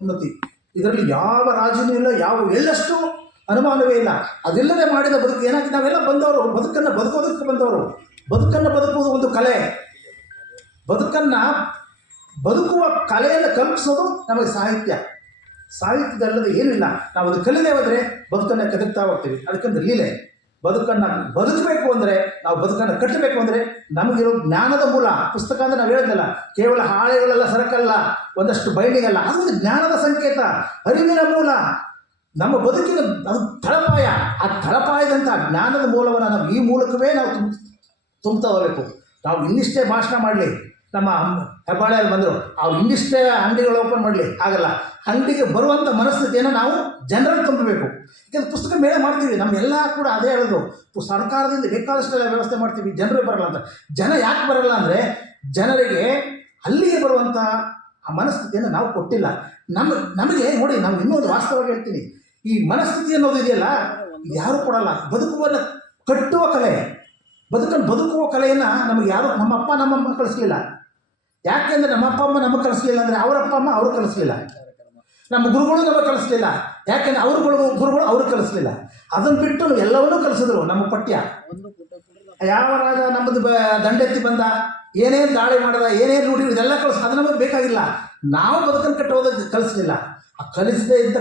ಉನ್ನತಿ. ಇದರಲ್ಲಿ ಯಾವ ರಾಜನೂ ಇಲ್ಲ, ಯಾವ ಎಳ್ಳಷ್ಟು ಅನುಮಾನವೇ ಇಲ್ಲ. ಅದೆಲ್ಲವೇ ಮಾಡಿದ ಬದುಕು ಏನಾಗಿ ನಾವೆಲ್ಲ ಬಂದವರು, ಬದುಕನ್ನು ಬದುಕೋದಕ್ಕೆ ಬಂದವರು. ಬದುಕನ್ನು ಬದುಕುವುದು ಒಂದು ಕಲೆ. ಬದುಕನ್ನು ಬದುಕುವ ಕಲೆಯನ್ನು ಕಲ್ಪಿಸೋದು ನಮಗೆ ಸಾಹಿತ್ಯ. ಸಾಹಿತ್ಯದಲ್ಲದೆ ಏನಿಲ್ಲ. ನಾವು ಅದು ಕಲಿದೇ ಹೋದರೆ ಬದುಕನ್ನು ಕೆದಕ್ತಾ ಹೋಗ್ತೀವಿ. ಅದಕ್ಕಂದ್ರೆ ಲೀಲೆ. ಬದುಕನ್ನು ಬದುಕಬೇಕು ಅಂದರೆ, ನಾವು ಬದುಕನ್ನು ಕಟ್ಟಬೇಕು ಅಂದರೆ ನಮಗಿರೋ ಜ್ಞಾನದ ಮೂಲ. ಪುಸ್ತಕ ಅಂದರೆ ನಾವು ಹೇಳಿದ್ನಲ್ಲ, ಕೇವಲ ಹಾಳೆಗಳೆಲ್ಲ ಸರಕಲ್ಲ, ಒಂದಷ್ಟು ಬೈಂಡಿಂಗ್ ಅಲ್ಲ, ಅದೊಂದು ಜ್ಞಾನದ ಸಂಕೇತ, ಅರಿವಿನ ಮೂಲ. ನಮ್ಮ ಬದುಕಿನ ಅದು ತಳಪಾಯ. ಆ ತಳಪಾಯದಂಥ ಜ್ಞಾನದ ಮೂಲವನ್ನು ನಾವು ಈ ಮೂಲಕವೇ ನಾವು ತುಂಬ್ತಾ ಹೋಗಬೇಕು. ನಾವು ಇನ್ನಿಷ್ಟೇ ಭಾಷಣ ಮಾಡಲಿ, ನಮ್ಮ ಹೆಬ್ಬಾಳೆಯಲ್ಲಿ ಬಂದರು ಅವ್ರು ಇನ್ನಿಷ್ಟೇ ಅಂಗಡಿಗಳು ಓಪನ್ ಮಾಡಲಿ, ಆಗಲ್ಲ. ಅಂಗಡಿಗೆ ಬರುವಂಥ ಮನಸ್ಥಿತಿಯನ್ನು ನಾವು ಜನರಲ್ಲಿ ತುಂಬಬೇಕು. ಯಾಕೆಂದರೆ ಪುಸ್ತಕ ಮೇಳ ಮಾಡ್ತೀವಿ, ನಮ್ಮೆಲ್ಲ ಕೂಡ ಅದೇ ಹೇಳೋದು, ಸರ್ಕಾರದಿಂದ ಬೇಕಾದಷ್ಟೆಲ್ಲ ವ್ಯವಸ್ಥೆ ಮಾಡ್ತೀವಿ, ಜನರಿಗೆ ಬರಲ್ಲ ಅಂತ. ಜನ ಯಾಕೆ ಬರಲ್ಲ ಅಂದರೆ, ಜನರಿಗೆ ಅಲ್ಲಿಗೆ ಬರುವಂಥ ಆ ಮನಸ್ಥಿತಿಯನ್ನು ನಾವು ಕೊಟ್ಟಿಲ್ಲ. ನಮಗೆ ನೋಡಿ, ನಾವು ಇನ್ನೊಂದು ವಾಸ್ತವವಾಗಿ ಹೇಳ್ತೀನಿ, ಈ ಮನಸ್ಥಿತಿ ಅನ್ನೋದು ಇದೆಯಲ್ಲ, ಯಾರೂ ಕೊಡಲ್ಲ. ಬದುಕುವನ್ನು ಕಟ್ಟುವ ಕಲೆ, ಬದುಕುವ ಕಲೆಯನ್ನು ನಮಗೆ ಯಾರು, ನಮ್ಮ ಅಪ್ಪ ನಮ್ಮಮ್ಮ ಕಲಿಸ್ಲಿಲ್ಲ. ಯಾಕೆಂದರೆ ನಮ್ಮ ಅಪ್ಪ ಅಮ್ಮ ನಮಗೆ ಕಲಿಸ್ಲಿಲ್ಲ ಅಂದರೆ ಅವರ ಅಪ್ಪ ಅಮ್ಮ ಅವರು ಕಲಿಸ್ಲಿಲ್ಲ. ನಮ್ಮ ಗುರುಗಳು ನಮಗೆ ಕಲಿಸ್ಲಿಲ್ಲ, ಯಾಕೆಂದರೆ ಗುರುಗಳು ಅವ್ರಿಗೆ ಕಲಿಸ್ಲಿಲ್ಲ. ಅದನ್ನು ಬಿಟ್ಟು ಎಲ್ಲವನ್ನೂ ಕಲಿಸಿದ್ರು. ನಮ್ಮ ಪಠ್ಯ ಯಾವ ರಾಜ ನಮ್ಮದು ದಂಡೆತ್ತಿ ಬಂದ, ಏನೇನು ದಾಳಿ ಮಾಡಿದ, ಏನೇನು ರೂಢಿ, ಇದೆಲ್ಲ ಅದು ನಮಗೆ ಬೇಕಾಗಿಲ್ಲ. ನಾವು ಬದುಕನ್ನು ಕಟ್ಟೋದಕ್ಕೆ ಕಲಿಸ್ಲಿಲ್ಲ. ಆ ಕಲಿಸದೇ ಇದ್ದ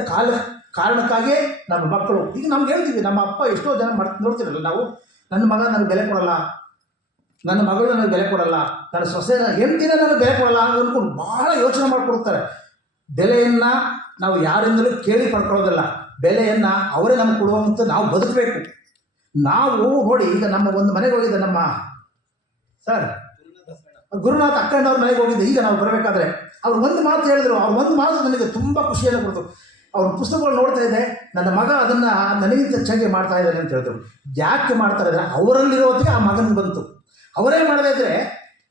ಕಾರಣಕ್ಕಾಗಿಯೇ ನಮ್ಮ ಮಕ್ಕಳು ಈಗ ನಮ್ಗೆ ಹೇಳ್ತೀವಿ. ನಮ್ಮ ಅಪ್ಪ ಎಷ್ಟೋ ಜನ ನೋಡ್ತಿರಲ್ಲ ನಾವು, ನನ್ನ ಮಗ ನನಗೆ ಬೆಲೆ ಕೊಡಲ್ಲ, ನನ್ನ ಮಗಳು ನನಗೆ ಬೆಲೆ ಕೊಡಲ್ಲ, ನನ್ನ ಸೊಸೆ ಹೆಂಡ್ತಿನ ನನಗೆ ಬೆಲೆ ಕೊಡಲ್ಲ ಅಂದ್ಕೊಂಡು ಭಾಳ ಯೋಚನೆ ಮಾಡಿಕೊಡ್ತಾರೆ. ಬೆಲೆಯನ್ನು ನಾವು ಯಾರಿಂದಲೂ ಕೇಳಿ ಪಡ್ಕೊಳ್ಳೋದಿಲ್ಲ. ಬೆಲೆಯನ್ನು ಅವರೇ ನಮಗೆ ಕೊಡುವಂಥ ನಾವು ಬದುಕಬೇಕು. ನಾವು ನೋಡಿ, ಈಗ ನಮ್ಮ ಒಂದು ಮನೆಗೆ ಹೋಗಿದ್ದೆ, ನಮ್ಮ ಸರ್ ಗುರುನಾಥ್ ಅಕ್ಕಣ್ಣವ್ರ ಮನೆಗೆ ಹೋಗಿದ್ದೆ. ಈಗ ನಾವು ಬರಬೇಕಾದ್ರೆ ಅವ್ರು ಒಂದು ಮಾತು ಹೇಳಿದ್ರು. ಅವ್ರು ಒಂದು ಮಾತು ನನಗೆ ತುಂಬ ಖುಷಿಯನ್ನು ಕೊಡ್ತು. ಅವ್ರ ಪುಸ್ತಕಗಳು ನೋಡ್ತಾ ಇದ್ದೆ, ನನ್ನ ಮಗ ಅದನ್ನು ನನಗಿಂತ ಹೆಚ್ಚಾಗಿ ಮಾಡ್ತಾ ಇದ್ದಾರೆ ಅಂತ ಹೇಳಿದ್ರು. ಯಾಕೆ ಮಾಡ್ತಾರೆ ಅಂದರೆ, ಅವರಲ್ಲಿರೋದಕ್ಕೆ ಆ ಮಗನಿಗೆ ಬಂತು. ಅವರೇ ಮಾಡದೇ ಇದ್ದರೆ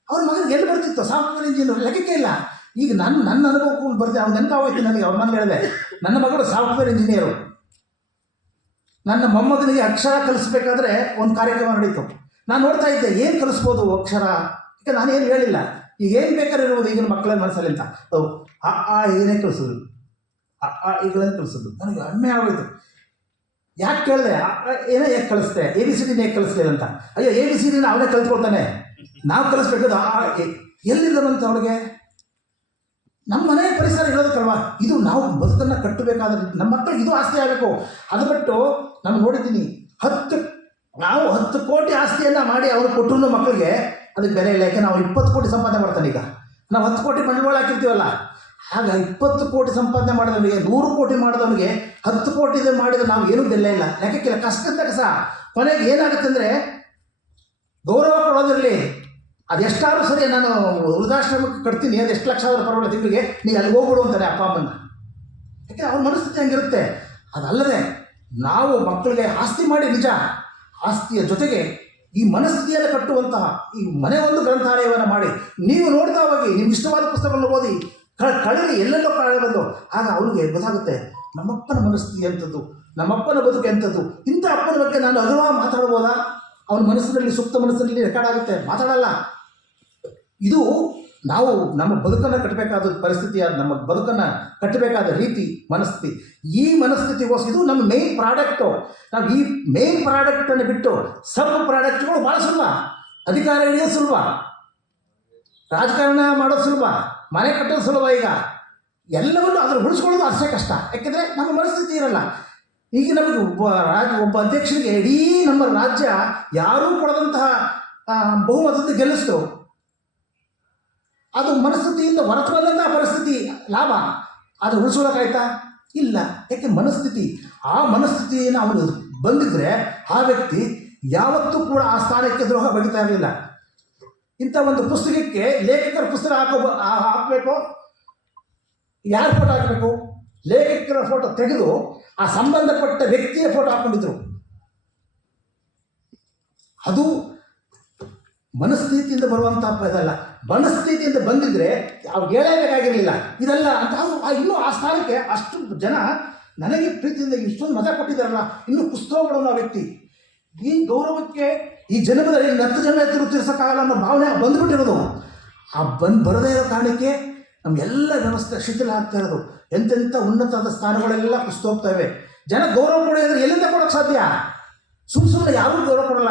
ಅವ್ರ ಮಗನಿಗೆ ಎಲ್ಲಿ ಬರ್ತಿತ್ತು? ಸಾಫ್ಟ್ವೇರ್ ಇಂಜಿನಿಯರ್ ಲೆಕ್ಕಕ್ಕೆ ಇಲ್ಲ. ಈಗ ನನ್ನ ಅನುಭವಕ್ಕೆ ಬರ್ತೀನಿ. ಅವ್ನು ನೆನಪಾಗೋಯ್ತು ನನಗೆ. ಅವ್ರ ಮನೆಗೆ ಹೇಳಿದೆ, ನನ್ನ ಮಗಳು ಸಾಫ್ಟ್ವೇರ್ ಇಂಜಿನಿಯರು. ನನ್ನ ಮೊಮ್ಮಗನಿಗೆ ಅಕ್ಷರ ಕಲಿಸ್ಬೇಕಾದ್ರೆ ಒಂದು ಕಾರ್ಯಕ್ರಮ ನಡೀತು. ನಾನು ನೋಡ್ತಾ ಇದ್ದೆ, ಏನು ಕಲಿಸ್ಬೋದು ಅಕ್ಷರ, ಈಗ ನಾನೇನು ಹೇಳಿಲ್ಲ. ಈಗ ಏನು ಬೇಕಾದ್ರೆ ಇರ್ಬೋದು ಈಗಿನ ಮಕ್ಕಳ ಮನಸ್ಸಲ್ಲಿ ಅಂತ. ಏನೇ ಕಲಿಸೋದು, ಈಗಲೇ ಕಲಿಸೋದು. ನನಗೆ ಹೆಮ್ಮೆ ಆಗೋಯ್ತು. ಯಾಕೆ ಕೇಳಿದೆ, ಏನೇ ಹೇಗೆ ಕಲಿಸ್ದೆ, ABCD ಹೇಗೆ ಕಲಿಸ್ಲಿಲ್ಲ ಅಂತ. ಅಯ್ಯೋ ABCD ಅವನೇ ಕಲಿತ್ಕೊಳ್ತಾನೆ, ನಾವು ಕಲಿಸ್ಬೇಕಾದ ಎಲ್ಲಿದ್ದಾನಂತ ಅವಳಿಗೆ. ನಮ್ಮ ಮನೆ ಪರಿಸರ ಇರೋದಕ್ಕಲ್ವಾ. ಇದು ನಾವು ಬದುಕನ್ನು ಕಟ್ಟಬೇಕಾದ್ರೆ ನಮ್ಮ ಮಕ್ಕಳಿಗೆ ಇದು ಆಸ್ತಿ ಆಗಬೇಕು. ಅದು ಬಿಟ್ಟು ನಾನು ನೋಡಿದ್ದೀನಿ, 10 ಕೋಟಿ ಆಸ್ತಿಯನ್ನು ಮಾಡಿ ಅವ್ರು ಕೊಟ್ಟರು ಮಕ್ಕಳಿಗೆ ಅದಕ್ಕೆ ಬೆಲೆ ಇಲ್ಲ. ಯಾಕೆ ನಾವು 20 ಕೋಟಿ ಸಂಪಾದನೆ ಮಾಡ್ತಾನೆ. ಈಗ ನಾವು 10 ಕೋಟಿ ಬಂಡವಾಳ ಹಾಕಿರ್ತೀವಲ್ಲ, ಆಗ 20 ಕೋಟಿ ಸಂಪಾದನೆ ಮಾಡಿದವನಿಗೆ, 100 ಕೋಟಿ ಮಾಡಿದವನಿಗೆ 10 ಕೋಟಿ ಮಾಡಿದ್ರೆ ನಾವು ಏನೂ ಬೆಲೆ ಇಲ್ಲ, ಲೆಕ್ಕಕ್ಕಿಲ್ಲ. ಕಷ್ಟದ ಕಸ ಕೊನೆಗೆ ಏನಾಗುತ್ತೆ ಅಂದರೆ, ಗೌರವ ಕೊಡೋದಿರಲಿ, ಅದೆಷ್ಟಾದ್ರೂ ಸರಿ, ನಾನು ವೃದ್ಧಾಶ್ರಮಕ್ಕೆ ಕಟ್ತೀನಿ, ಅದು ಎಷ್ಟು ಲಕ್ಷ ಆದರೂ ಪರವಾಗಿಲ್ಲ, ತಿಂಗಳಿಗೆ ನೀವು ಅಲ್ಲಿ ಹೋಗ್ಬಿಡು ಅಂತಾರೆ ಅಪ್ಪ ಅಮ್ಮನ. ಯಾಕೆ ಅವ್ರ ಮನಸ್ಥಿತಿ ಹಂಗಿರುತ್ತೆ. ಅದಲ್ಲದೆ ನಾವು ಮಕ್ಕಳಿಗೆ ಆಸ್ತಿ ಮಾಡಿ, ನಿಜ ಆಸ್ತಿಯ ಜೊತೆಗೆ ಈ ಮನಸ್ಥಿತಿಯನ್ನು ಕಟ್ಟುವಂತಹ ಈ ಮನೆ ಒಂದು ಗ್ರಂಥಾಲಯವನ್ನು ಮಾಡಿ, ನೀವು ನೋಡ್ತಾ ಹೋಗಿ, ನಿಮ್ಗೆ ಇಷ್ಟವಾದ ಪುಸ್ತಕಗಳನ್ನು ಓದಿ ಕಳೀರಿ, ಎಲ್ಲೆಲ್ಲೋ ಕಳೆ ಬಂದು, ಆಗ ಅವ್ರಿಗೆ ಗೊತ್ತಾಗುತ್ತೆ ನಮ್ಮಪ್ಪನ ಮನಸ್ಥಿತಿ ಎಂಥದ್ದು, ನಮ್ಮಪ್ಪನ ಬದುಕು ಎಂಥದ್ದು. ಇಂಥ ಅಪ್ಪನ ಬಗ್ಗೆ ನಾನು ಅನುಭವ ಮಾತಾಡ್ಬೋದಾ? ಅವನ ಮನಸ್ಸಿನಲ್ಲಿ, ಸುಪ್ತ ಮನಸ್ಸಿನಲ್ಲಿ ರೆಕಾರ್ಡ್ ಆಗುತ್ತೆ, ಮಾತಾಡಲ್ಲ. ಇದು ನಾವು ನಮ್ಮ ಬದುಕನ್ನು ಕಟ್ಟಬೇಕಾದ ಪರಿಸ್ಥಿತಿಯ, ನಮ್ಮ ಬದುಕನ್ನು ಕಟ್ಟಬೇಕಾದ ರೀತಿ, ಮನಸ್ಥಿತಿ. ಈ ಮನಸ್ಥಿತಿಗೋಸ್ಕರ ಇದು ನಮ್ಮ ಮೇನ್ ಪ್ರಾಡಕ್ಟು. ನಾವು ಈ ಮೇನ್ ಪ್ರಾಡಕ್ಟನ್ನು ಬಿಟ್ಟು ಸಬ್ ಪ್ರಾಡಕ್ಟ್ಗಳು ಭಾಳ ಸುಲಭ. ಅಧಿಕಾರ ಹಿಡಿಯೋದು ಸುಲಭ, ರಾಜಕಾರಣ ಮಾಡೋದು ಸುಲಭ, ಮನೆ ಕಟ್ಟೋದು ಸುಲಭ. ಈಗ ಎಲ್ಲವನ್ನೂ ಅದನ್ನು ಉಳಿಸ್ಕೊಳ್ಳೋದು ಅಷ್ಟೇ ಕಷ್ಟ. ಯಾಕೆಂದರೆ ನಮ್ಮ ಮನಸ್ಥಿತಿ ಇರಲ್ಲ. ಈಗ ನಮಗೆ ಒಬ್ಬ ಅಧ್ಯಕ್ಷರಿಗೆ ಇಡೀ ನಮ್ಮ ರಾಜ್ಯ ಯಾರೂ ಕೊಡದಂತಹ ಬಹುಮತದ ಗೆಲ್ಲಿಸ್ತು. ಅದು ಮನಸ್ಥಿತಿಯಿಂದ ಹೊರತು ಬಂದಂತಹ ಪರಿಸ್ಥಿತಿ, ಲಾಭ. ಅದು ಉಳಿಸ್ಕೊಳ್ಳೋಕ್ಕಾಯ್ತಾ? ಇಲ್ಲ. ಯಾಕೆ ಮನಸ್ಥಿತಿ, ಆ ಮನಸ್ಥಿತಿಯನ್ನು ಅವನು ಬಂದಿದ್ದರೆ ಆ ವ್ಯಕ್ತಿ ಯಾವತ್ತೂ ಕೂಡ ಆ ಸ್ಥಾನಕ್ಕೆ ದ್ರೋಹ ಬಗಿತಾ ಇರಲಿಲ್ಲ. ಇಂಥ ಒಂದು ಪುಸ್ತಕಕ್ಕೆ ಲೇಖಕರ ಪುಸ್ತಕ ಹಾಕಬೇಕು, ಯಾರ ಫೋಟೋ ಹಾಕಬೇಕು? ಲೇಖಕರ ಫೋಟೋ ತೆಗೆದು ಆ ಸಂಬಂಧಪಟ್ಟ ವ್ಯಕ್ತಿಯ ಫೋಟೋ ಹಾಕ್ಕೊಂಡಿದ್ರು. ಅದು ಮನಸ್ಥಿತಿಯಿಂದ ಬರುವಂತಹ ಇದಲ್ಲ. ಮನಸ್ಥಿತಿಯಿಂದ ಬಂದಿದ್ದರೆ ಅವ್ರು ಹೇಳಬೇಕಾಗಿರಲಿಲ್ಲ ಇದೆಲ್ಲ ಅಂತ. ಇನ್ನೂ ಆ ಸ್ಥಾನಕ್ಕೆ ಅಷ್ಟು ಜನ ನನಗೆ ಪ್ರೀತಿಯಿಂದ ಇಷ್ಟೊಂದು ಮತ ಕೊಟ್ಟಿದ್ದಾರಲ್ಲ, ಇನ್ನೂ ಪುಸ್ತಕಗಳನ್ನು ಆ ವ್ಯಕ್ತಿ ಈ ಗೌರವಕ್ಕೆ ಈ ಜನ್ಮದಲ್ಲಿ 10 ಜನ ತೀರ್ಸೋಕ್ಕಾಗಲ್ಲ ಅನ್ನೋ ಭಾವನೆ ಬಂದುಬಿಟ್ಟಿರೋದು. ಆ ಬರದೇ ಇರೋ ಕಾರಣಕ್ಕೆ ನಮಗೆಲ್ಲ ವ್ಯವಸ್ಥೆ ಶಿಥಿಲ ಆಗ್ತಾ ಇರೋದು. ಎಂತೆಂಥ ಉನ್ನತವಾದ ಸ್ಥಾನಗಳೆಲ್ಲ ಕುಸಿದು ಹೋಗ್ತವೆ. ಜನ ಗೌರವ ಕೊಡಿ ಅಂದರೆ ಎಲ್ಲಿಂದ ಕೊಡೋಕ್ಕೆ ಸಾಧ್ಯ? ಸುಮ್ಮನೆ ಯಾರೂ ಗೌರವ ಕೊಡಲ್ಲ.